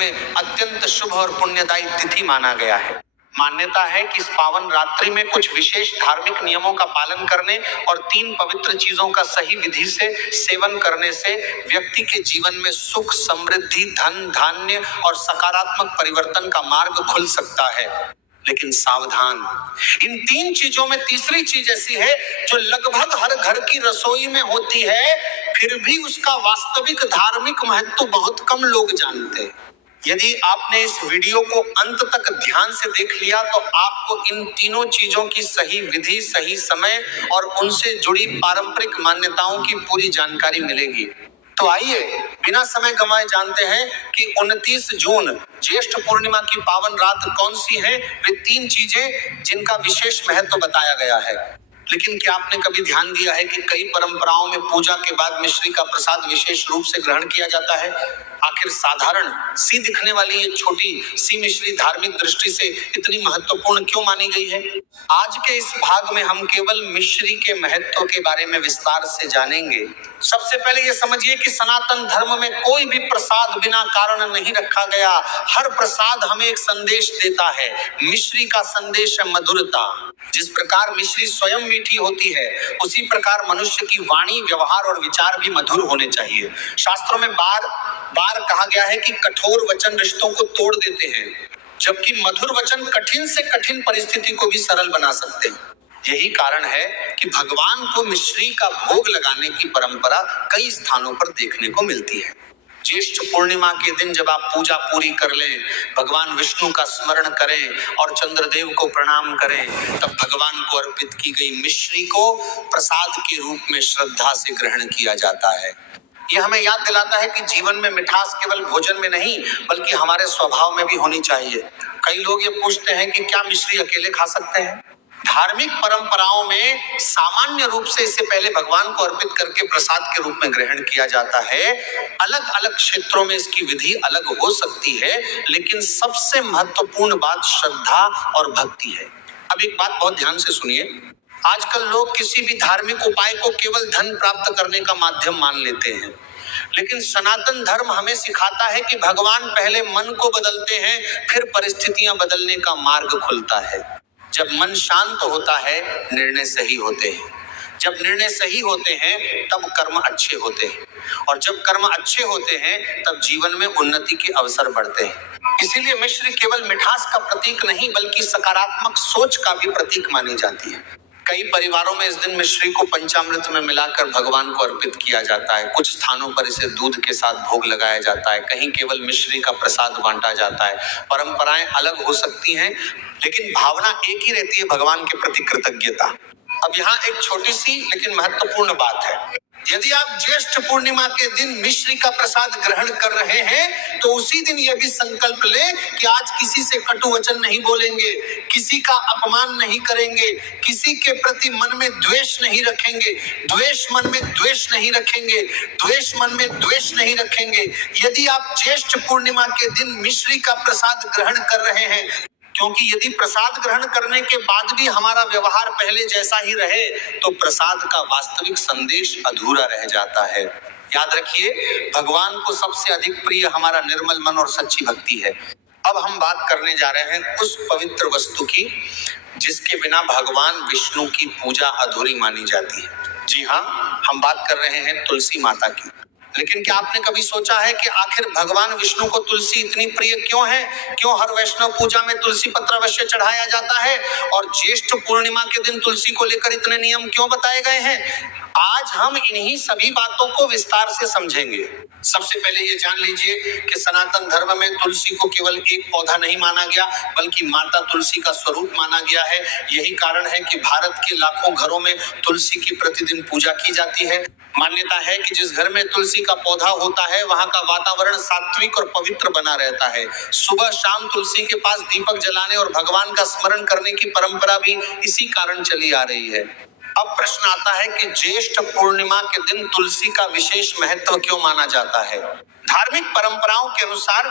में अत्यंत शुभ और पुण्यदायी तिथि माना गया है। मान्यता है कि इस पावन रात्रि में कुछ विशेष धार्मिक नियमों का पालन करने और 3 पवित्र चीजों का सही विधि से सेवन करने से व्यक्ति के जीवन में सुख, समृद्धि, धन, धान्य और सकारात्मक परिवर्तन का मार्ग खुल सकता है। लेकिन सावधान, इन 3 चीजों में तीसरी चीज ऐसी है जो लगभग हर घर की रसोई में होती है, फिर भी उसका वास्तविक धार्मिक महत्व बहुत कम लोग जानते हैं। यदि आपने इस वीडियो को अंत तक ध्यान से देख लिया तो आपको इन तीनों चीजों की सही विधि, सही समय और उनसे जुड़ी पारंपरिक मान्यताओं की पूरी जानकारी मिलेगी। तो आइए बिना समय गंवाए जानते हैं कि 29 जून ज्येष्ठ पूर्णिमा की पावन रात कौन सी है, वे 3 चीजें जिनका विशेष महत्व बताया गया है। लेकिन क्या आपने कभी ध्यान दिया है कि कई परंपराओं में पूजा के बाद मिश्री का प्रसाद विशेष रूप से ग्रहण किया जाता है? आखिर साधारण सी दिखने वाली ये छोटी सी मिश्री धार्मिक दृष्टि से इतनी महत्वपूर्ण क्यों मानी गई है? आज के इस भाग में हम केवल मिश्री के महत्व के बारे में विस्तार से जानेंगे। सबसे पहले ये समझिए कि सनातन धर्म में कोई भी प्रसाद बिना कारण नहीं रखा गया। हर प्रसाद हमें एक संदेश देता है। मिश्री का संदेश है मधुरता। जिस प्रकार मिश्री स्वयं मीठी होती है, उसी प्रकार मनुष्य की वाणी, व्यवहार और विचार भी मधुर होने चाहिए। शास्त्रों में बार बार कहा गया है कि कठोर वचन रिश्तों को तोड़ देते हैं, जबकि मधुर वचन कठिन से कठिन परिस्थिति को भी सरल बना सकते हैं। यही कारण है कि भगवान को मिश्री का भोग लगाने की परंपरा कई स्थानों पर देखने को मिलती है। ज्येष्ठ पूर्णिमा के दिन जब आप पूजा पूरी कर लें, भगवान विष्णु का स्मरण करें और चंद्रदेव को प्रणाम करें, तब भगवान को अर्पित की गई मिश्री को प्रसाद के रूप में श्रद्धा से ग्रहण किया जाता है। यह हमें याद दिलाता है कि जीवन में मिठास केवल भोजन में नहीं बल्कि हमारे स्वभाव में भी होनी चाहिए। कई लोग ये पूछते हैं कि क्या मिश्री अकेले खा सकते हैं? धार्मिक परंपराओं में सामान्य रूप से इसे पहले भगवान को अर्पित करके प्रसाद के रूप में ग्रहण किया जाता है। अलग अलग क्षेत्रों में इसकी विधि अलग हो सकती है, लेकिन सबसे महत्वपूर्ण बात श्रद्धा और भक्ति है। अब एक बात बहुत ध्यान से सुनिए। आजकल लोग किसी भी धार्मिक उपाय को केवल धन प्राप्त करने का माध्यम मान लेते हैं, लेकिन सनातन धर्म हमें सिखाता है कि भगवान पहले मन को बदलते हैं, फिर परिस्थितियां बदलने का मार्ग खुलता है। जब मन शांत होता है, निर्णय सही होते हैं। जब निर्णय सही होते हैं, तब कर्म अच्छे होते हैं, और जब कर्म अच्छे होते हैं, तब जीवन में उन्नति के अवसर बढ़ते हैं। इसीलिए मिश्री केवल मिठास का प्रतीक नहीं बल्कि सकारात्मक सोच का भी प्रतीक मानी जाती है। कई परिवारों में इस दिन मिश्री को पंचामृत में मिलाकर भगवान को अर्पित किया जाता है। कुछ स्थानों पर इसे दूध के साथ भोग लगाया जाता है, कहीं केवल मिश्री का प्रसाद बांटा जाता है। परंपराएं अलग हो सकती हैं, लेकिन भावना एक ही रहती है, भगवान के प्रति कृतज्ञता। अब यहाँ एक छोटी सी लेकिन महत्वपूर्ण बात है। यदि आप ज्येष्ठ पूर्णिमा के दिन मिश्री का प्रसाद ग्रहण कर रहे हैं, तो उसी दिन यह भी संकल्प लें कि आज किसी से कटु वचन नहीं बोलेंगे, किसी का अपमान नहीं करेंगे, किसी के प्रति मन में द्वेष नहीं रखेंगे, द्वेष मन में द्वेष नहीं रखेंगे, द्वेष मन में द्वेष नहीं रखेंगे। यदि आप ज्येष्ठ पूर्णिमा के दिन मिश्री का प्रसाद ग्रहण कर रहे हैं, क्योंकि यदि प्रसाद ग्रहण करने के बाद भी हमारा व्यवहार पहले जैसा ही रहे, तो प्रसाद का वास्तविक संदेश अधूरा रह जाता है। याद रखिए, भगवान को सबसे अधिक प्रिय हमारा निर्मल मन और सच्ची भक्ति है। अब हम बात करने जा रहे हैं उस पवित्र वस्तु की जिसके बिना भगवान विष्णु की पूजा अधूरी मानी जाती है। जी हाँ, हम बात कर रहे हैं तुलसी माता की। लेकिन क्या आपने कभी सोचा है कि आखिर भगवान विष्णु को तुलसी इतनी प्रिय क्यों है? क्यों हर वैष्णव पूजा में तुलसी पत्र अवश्य चढ़ाया जाता है? और ज्येष्ठ पूर्णिमा के दिन तुलसी को लेकर इतने नियम क्यों बताए गए हैं? आज हम इन्हीं सभी बातों को विस्तार से समझेंगे। सबसे पहले ये जान लीजिए कि सनातन धर्म में तुलसी को केवल एक पौधा नहीं माना गया, बल्कि माता तुलसी का स्वरूप माना गया है। यही कारण है कि भारत के लाखों घरों में तुलसी की प्रतिदिन पूजा की जाती है। मान्यता है कि जिस घर में तुलसी का पौधा होता है, वहां का वातावरण सात्विक और पवित्र बना रहता है। सुबह शाम तुलसी के पास दीपक जलाने और भगवान का स्मरण करने की परंपरा भी इसी कारण चली आ रही है। अब प्रश्न आता है कि ज्येष्ठ पूर्णिमा के दिन तुलसी का विशेष महत्व क्यों माना जाता है? धार्मिक परंपराओं के अनुसार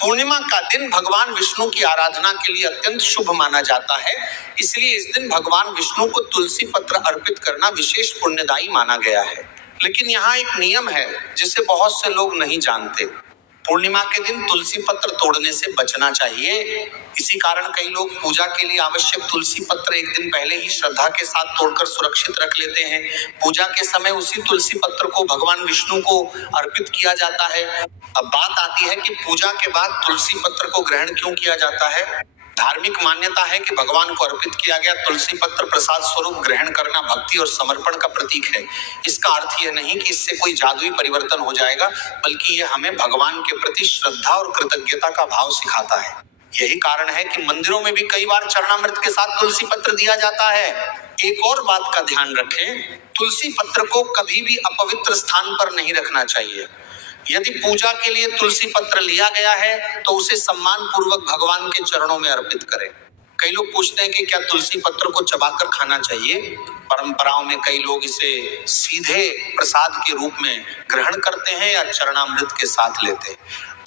पूर्णिमा का दिन भगवान विष्णु की आराधना के लिए अत्यंत शुभ माना जाता है। इसलिए इस दिन भगवान विष्णु को तुलसी पत्र अर्पित करना विशेष पुण्यदायी माना गया है। लेकिन यहाँ एक नियम है जिसे बहुत से लोग नहीं जानते। पूर्णिमा के दिन तुलसी पत्र तोड़ने से बचना चाहिए। इसी कारण कई लोग पूजा के लिए आवश्यक तुलसी पत्र एक दिन पहले ही श्रद्धा के साथ तोड़कर सुरक्षित रख लेते हैं। पूजा के समय उसी तुलसी पत्र को भगवान विष्णु को अर्पित किया जाता है। अब बात आती है कि पूजा के बाद तुलसी पत्र को ग्रहण क्यों किया जाता है। धार्मिक मान्यता है कि भगवान को अर्पित किया गया तुलसी पत्र प्रसाद स्वरूप ग्रहण करना भक्ति और समर्पण का प्रतीक है। इसका अर्थ यह नहीं कि इससे कोई जादुई परिवर्तन हो जाएगा, बल्कि यह हमें भगवान के प्रति श्रद्धा और कृतज्ञता का भाव सिखाता है। यही कारण है कि मंदिरों में भी कई बार चरणामृत के साथ तुलसी पत्र दिया जाता है। एक और बात का ध्यान रखें, तुलसी पत्र को कभी भी अपवित्र स्थान पर नहीं रखना चाहिए। यदि पूजा के लिए तुलसी पत्र लिया गया है तो उसे सम्मान पूर्वक भगवान के चरणों में अर्पित करें। कई लोग पूछते हैं कि क्या तुलसी पत्र को चबाकर खाना चाहिए। परंपराओं में कई लोग इसे सीधे प्रसाद के रूप में ग्रहण करते हैं या चरणामृत के साथ लेते हैं।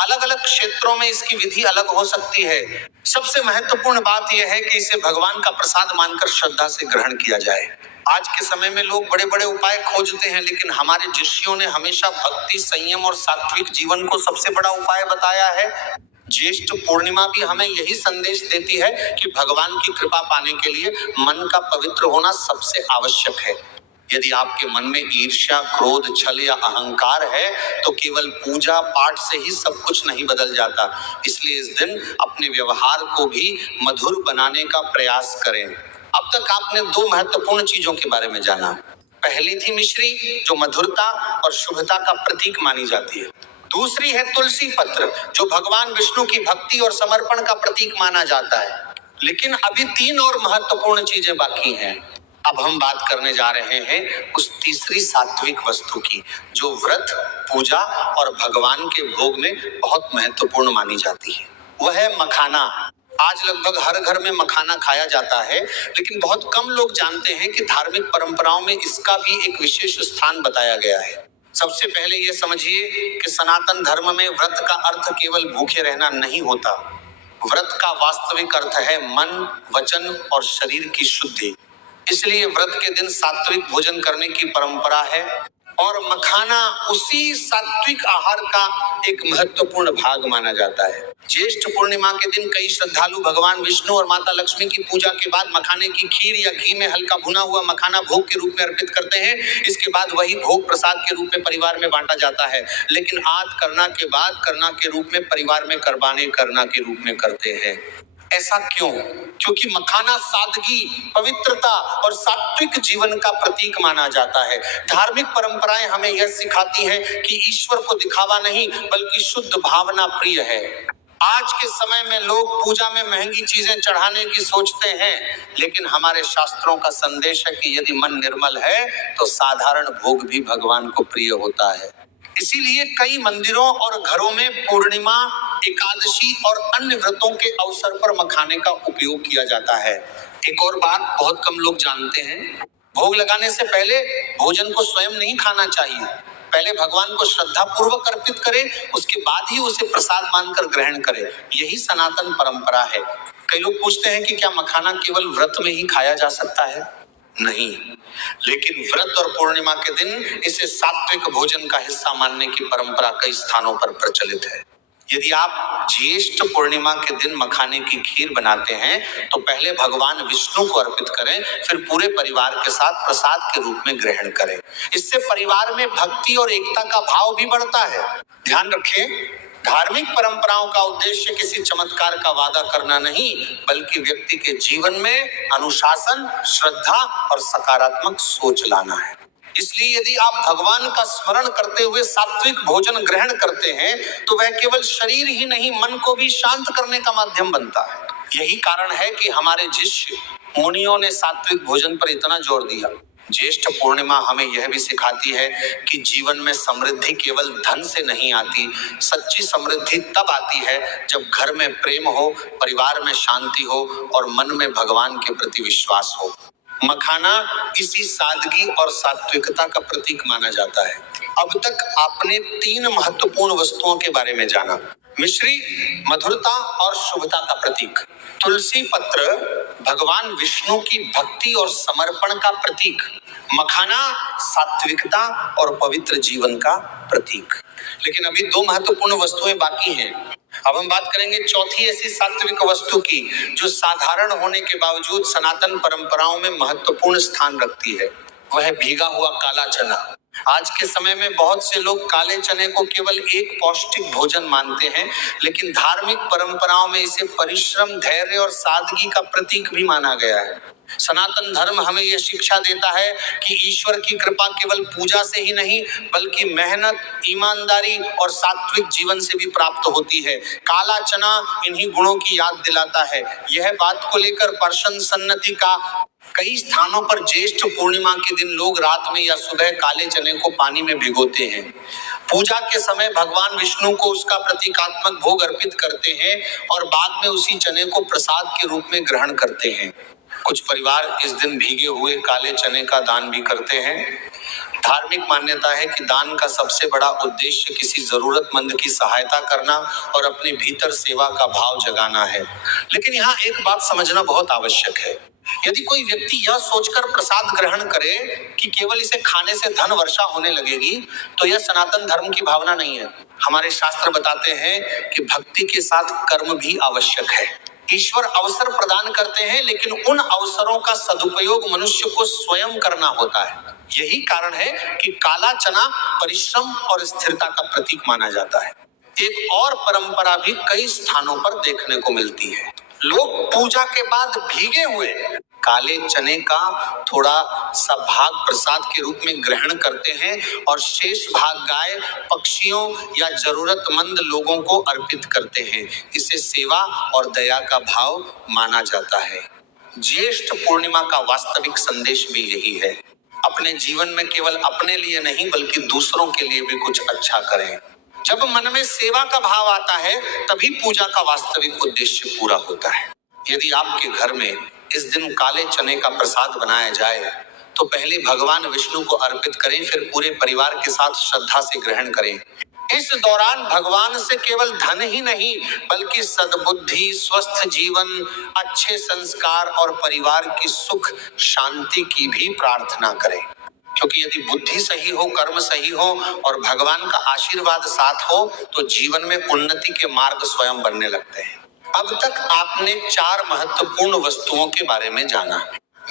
अलग अलग क्षेत्रों में इसकी विधि अलग हो सकती है। सबसे महत्वपूर्ण बात यह है कि इसे भगवान का प्रसाद मानकर श्रद्धा से ग्रहण किया जाए। आज के समय में लोग बड़े बड़े उपाय खोजते हैं, लेकिन हमारे ऋषियों ने हमेशा भक्ति, संयम और सात्विक जीवन को सबसे बड़ा उपाय बताया है। ज्येष्ठ पूर्णिमा भी हमें यही संदेश देती है कि भगवान की कृपा पाने के लिए मन का पवित्र होना सबसे आवश्यक है। यदि आपके मन में ईर्ष्या, क्रोध, छल या अहंकार है तो केवल पूजा पाठ से ही सब कुछ नहीं बदल जाता। इसलिए इस दिन अपने व्यवहार को भी मधुर बनाने का प्रयास करें। अब तक आपने दो महत्वपूर्ण चीजों के बारे में जाना। पहली थी मिश्री, जो मधुरता और शुभता का प्रतीक मानी जाती है। दूसरी है तुलसी पत्र, जो भगवान विष्णु की भक्ति और समर्पण का प्रतीक माना जाता है। लेकिन अभी तीन और महत्वपूर्ण चीजें बाकी हैं। अब हम बात करने जा रहे हैं उस तीसरी सात्विक वस्तु की, जो व्रत, पूजा और भगवान के भोग में बहुत महत्वपूर्ण मानी जाती है। वह है मखाना। आज लगभग हर घर में मखाना खाया जाता है, लेकिन बहुत कम लोग जानते हैं कि धार्मिक परंपराओं में इसका भी एक विशेष स्थान बताया गया है। सबसे पहले यह समझिए कि सनातन धर्म में व्रत का अर्थ केवल भूखे रहना नहीं होता। व्रत का वास्तविक अर्थ है मन, वचन और शरीर की शुद्धि। इसलिए व्रत के दिन सात्विक भोजन करने की परंपरा है और मखाना उसी सात्विक आहार का एक महत्वपूर्ण भाग माना जाता है। ज्येष्ठ पूर्णिमा के दिन कई श्रद्धालु भगवान विष्णु और माता लक्ष्मी की पूजा के बाद मखाने की खीर या घी में हल्का भुना हुआ मखाना भोग के रूप में अर्पित करते हैं। इसके बाद वही भोग प्रसाद के रूप में परिवार में बांटा जाता है। लेकिन आद करना के बाद करना के रूप में परिवार में करबाने करना के रूप में करते हैं। ऐसा क्यों? क्योंकि मखाना सादगी, पवित्रता और सात्विक जीवन का प्रतीक माना जाता है। धार्मिक परंपराएं हमें यह सिखाती हैं कि ईश्वर को दिखावा नहीं बल्कि शुद्ध भावना प्रिय है। आज के समय में लोग पूजा में महंगी चीजें चढ़ाने की सोचते हैं, लेकिन हमारे शास्त्रों का संदेश है कि यदि मन निर्मल है तो साधारण भोग भी भगवान को प्रिय होता है। इसीलिए कई मंदिरों और घरों में पूर्णिमा, एकादशी और अन्य व्रतों के अवसर पर मखाने का उपयोग किया जाता है। एक और बात बहुत कम लोग जानते हैं, भोग लगाने से पहले भोजन को स्वयं नहीं खाना चाहिए। पहले भगवान को श्रद्धा पूर्वक अर्पित करें, उसके बाद ही उसे प्रसाद मानकर ग्रहण करें। यही सनातन परंपरा है। कई लोग पूछते हैं कि क्या मखाना केवल व्रत में ही खाया जा सकता है? नहीं, लेकिन व्रत और पूर्णिमा के दिन इसे सात्विक भोजन का हिस्सा मानने की परंपरा कई स्थानों पर प्रचलित है। यदि आप ज्येष्ठ पूर्णिमा के दिन मखाने की खीर बनाते हैं तो पहले भगवान विष्णु को अर्पित करें, फिर पूरे परिवार के साथ प्रसाद के रूप में ग्रहण करें। इससे परिवार में भक्ति और एकता का भाव भी बढ़ता है। ध्यान रखें, धार्मिक परंपराओं का उद्देश्य किसी चमत्कार का वादा करना नहीं, बल्कि व्यक्ति के जीवन में अनुशासन, श्रद्धा और सकारात्मक सोच लाना है। इसलिए यदि आप भगवान का स्मरण करते हुए सात्विक भोजन ग्रहण करते हैं तो वह केवल शरीर ही नहीं, मन को भी शांत करने का माध्यम बनता है। यही कारण है कि हमारे ऋषि मुनियों ने सात्विक भोजन पर इतना जोर दिया। ज्येष्ठ पूर्णिमा हमें यह भी सिखाती है कि जीवन में समृद्धि केवल धन से नहीं आती। सच्ची समृद्धि तब आती है जब घर में प्रेम हो, परिवार में शांति हो और मन में भगवान के प्रति विश्वास हो। मखाना इसी सादगी और सात्विकता का प्रतीक माना जाता है। अब तक आपने तीन महत्वपूर्ण वस्तुओं के बारे में जाना। मिश्री मधुरता और शुभता का प्रतीक, तुलसी पत्र भगवान विष्णु की भक्ति और समर्पण का प्रतीक, मखाना सात्विकता और पवित्र जीवन का प्रतीक। लेकिन अभी दो महत्वपूर्ण वस्तुएं बाकी हैं। अब हम बात करेंगे चौथी ऐसी सात्विक वस्तु की जो साधारण होने के बावजूद सनातन परंपराओं में महत्वपूर्ण स्थान रखती है। वह भीगा हुआ काला चना। आज के समय में बहुत से लोग काले चने को केवल एक पौष्टिक भोजन मानते हैं, लेकिन धार्मिक परंपराओं में इसे परिश्रम, धैर्य और सादगी का प्रतीक भी माना गया है। सनातन धर्म हमें यह शिक्षा देता है कि ईश्वर की कृपा केवल पूजा से ही नहीं बल्कि मेहनत, ईमानदारी और सात्विक जीवन से भी प्राप्त होती है। काला चना इन्हीं गुणों की याद दिलाता है। यह बात को लेकर पर्शन सन्नति का कई स्थानों पर ज्येष्ठ पूर्णिमा के दिन लोग रात में या सुबह काले चने को पानी में भिगोते हैं। पूजा के समय भगवान विष्णु को उसका प्रतीकात्मक भोग अर्पित करते हैं और बाद में उसी चने को प्रसाद के रूप में ग्रहण करते हैं। कुछ परिवार इस दिन भीगे हुए काले चने का दान भी करते हैं। धार्मिक मान्यता है कि दान का सबसे बड़ा उद्देश्य किसी जरूरतमंद की सहायता करना और अपने भीतर सेवा का भाव जगाना है। लेकिन यहाँ एक बात समझना बहुत आवश्यक है। यदि कोई व्यक्ति यह सोचकर प्रसाद ग्रहण करे कि केवल इसे खाने से धन वर्षा होने लगेगी, तो यह सनातन धर्म की भावना नहीं है। हमारे शास्त्र बताते हैं कि भक्ति के साथ कर्म भी आवश्यक है। ईश्वर अवसर प्रदान करते हैं, लेकिन उन अवसरों का सदुपयोग मनुष्य को स्वयं करना होता है। यही कारण है कि काला चना परिश्रम और स्थिरता का प्रतीक माना जाता है। एक और परंपरा भी कई स्थानों पर देखने को मिलती है। लोग पूजा के बाद भीगे हुए काले चने का थोड़ा सा भाग प्रसाद के रूप में ग्रहण करते हैं और शेष भाग गाय, पक्षियों या जरूरतमंद लोगों को अर्पित करते हैं। इसे सेवा और दया का भाव माना जाता है। ज्येष्ठ पूर्णिमा का वास्तविक संदेश भी यही है। अपने जीवन में केवल अपने लिए नहीं बल्कि दूसरों के लिए भी कुछ अच्छा करें। जब मन में सेवा का भाव आता है तभी पूजा का वास्तविक उद्देश्य पूरा होता है। यदि आपके घर में इस दिन काले चने का प्रसाद बनाया जाए तो पहले भगवान विष्णु को अर्पित करें, फिर पूरे परिवार के साथ श्रद्धा से ग्रहण करें। इस दौरान भगवान से केवल धन ही नहीं बल्कि सद्बुद्धि, स्वस्थ जीवन, अच्छे संस्कार और परिवार की सुख शांति की भी प्रार्थना करें। क्योंकि यदि बुद्धि सही हो, कर्म सही हो और भगवान का आशीर्वाद साथ हो तो जीवन में उन्नति के मार्ग स्वयं बनने लगते हैं। अब तक आपने 4 महत्वपूर्ण वस्तुओं के बारे में जाना।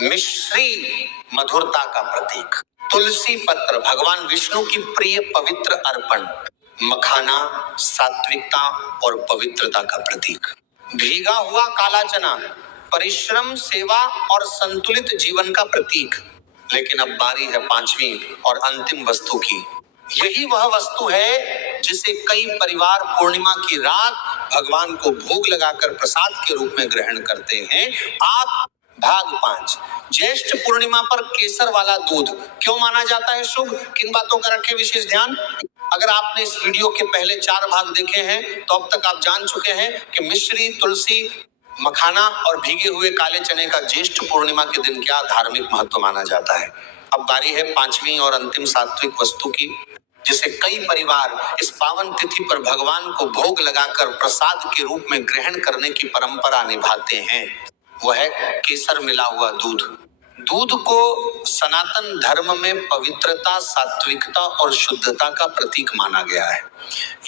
मिश्री मधुरता का प्रतीक, तुलसी पत्र भगवान विष्णु की प्रिय पवित्र अर्पण, मखाना सात्विकता और पवित्रता का प्रतीक, भीगा हुआ काला चना परिश्रम, सेवा और संतुलित जीवन का प्रतीक। लेकिन अब बारी है 5वीं और अंतिम वस्तु की। यही वह वस्तु है जिसे कई परिवार पूर्णिमा की रात भगवान को भोग लगाकर प्रसाद के रूप में ग्रहण करते हैं। आप भाग 5 ज्येष्ठ पूर्णिमा पर केसर वाला दूध क्यों माना जाता है शुभ? किन बातों का रखें विशेष ध्यान? अगर आपने इस वीडियो के पहले 4 भाग देखे हैं तो अब तक आप जान चुके हैं कि मिश्री, तुलसी, मखाना और भीगे हुए काले चने का ज्येष्ठ पूर्णिमा के दिन क्या धार्मिक महत्व माना जाता है। अब बारी है 5वीं और अंतिम सात्विक वस्तु की, जिसे कई परिवार इस पावन तिथि पर भगवान को भोग लगाकर प्रसाद के रूप में ग्रहण करने की परंपरा निभाते हैं। वह है केसर मिला हुआ दूध। दूध को सनातन धर्म में पवित्रता, सात्विकता और शुद्धता का प्रतीक माना गया है।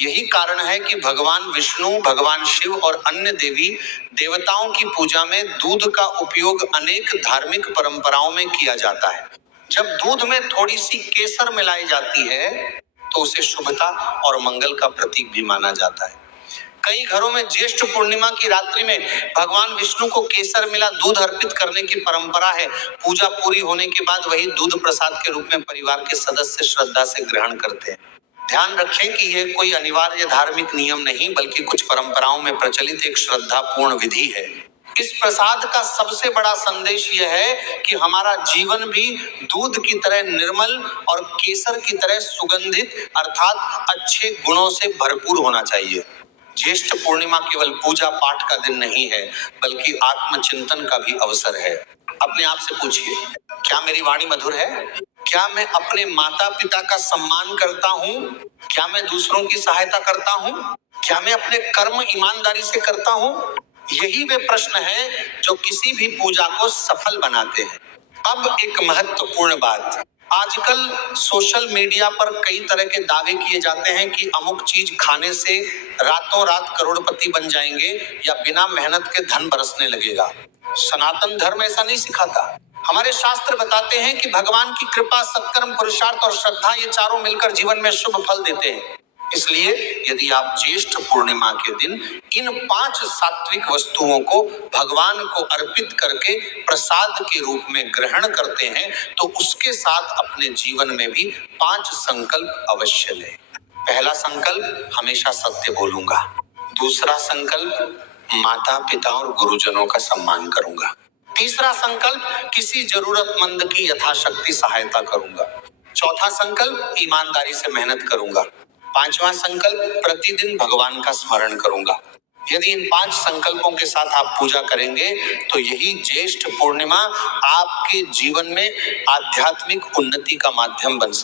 यही कारण है कि भगवान विष्णु, भगवान शिव और अन्य देवी देवताओं की पूजा में दूध का उपयोग अनेक धार्मिक परंपराओं में किया जाता है। जब दूध में थोड़ी सी केसर मिलाई जाती है तो उसे शुभता और मंगल का प्रतीक भी माना जाता है। कई घरों में ज्येष्ठ पूर्णिमा की रात्रि में भगवान विष्णु को केसर मिला दूध अर्पित करने की परंपरा है। पूजा पूरी होने के बाद वही दूध प्रसाद के रूप में परिवार के सदस्य श्रद्धा से ग्रहण करते हैं। ध्यान रखें कि यह कोई अनिवार्य धार्मिक नियम नहीं बल्कि कुछ परंपराओं में प्रचलित एक श्रद्धापूर्ण विधि है। इस प्रसाद का सबसे बड़ा संदेश यह है कि हमारा जीवन भी दूध की तरह निर्मल और केसर की तरह सुगंधित अर्थात अच्छे गुणों से भरपूर होना चाहिए। ज्येष्ठ पूर्णिमा केवल पूजा पाठ का दिन नहीं है बल्कि आत्मचिंतन का भी अवसर है। अपने आप से पूछिए, क्या मेरी वाणी मधुर है? क्या मैं अपने माता पिता का सम्मान करता हूँ? क्या मैं दूसरों की सहायता करता हूँ? क्या मैं अपने कर्म ईमानदारी से करता हूँ? यही वे प्रश्न हैं जो किसी भी पूजा को सफल बनाते हैं। अब एक महत्वपूर्ण बात, आजकल सोशल मीडिया पर कई तरह के दावे किए जाते हैं कि अमुक चीज खाने से रातों रात करोड़पति बन जाएंगे या बिना मेहनत के धन बरसने लगेगा। सनातन धर्म ऐसा नहीं सिखाता। हमारे शास्त्र बताते हैं कि भगवान की कृपा, सत्कर्म, पुरुषार्थ और श्रद्धा, ये चारों मिलकर जीवन में शुभ फल देते हैं। इसलिए यदि आप ज्येष्ठ पूर्णिमा के दिन इन 5 सात्विक वस्तुओं को भगवान को अर्पित करके प्रसाद के रूप में ग्रहण करते हैं तो उसके साथ अपने जीवन में भी 5 संकल्प अवश्य लें। पहला संकल्प, हमेशा सत्य बोलूंगा। दूसरा संकल्प, माता पिता और गुरुजनों का सम्मान करूंगा। तीसरा संकल्प, किसी जरूरतमंद की यथाशक्ति सहायता करूंगा। चौथा संकल्प, ईमानदारी से मेहनत करूंगा। पांचवा संकल्प, प्रतिदिन भगवान का स्मरण करूंगा। यदि इन 5 संकल्पों के साथ आप पूजा करेंगे तो यही ज्येष्ठ पूर्णिमा आपके जीवन में आध्यात्मिक उन्नति का माध्यम बन सकता है।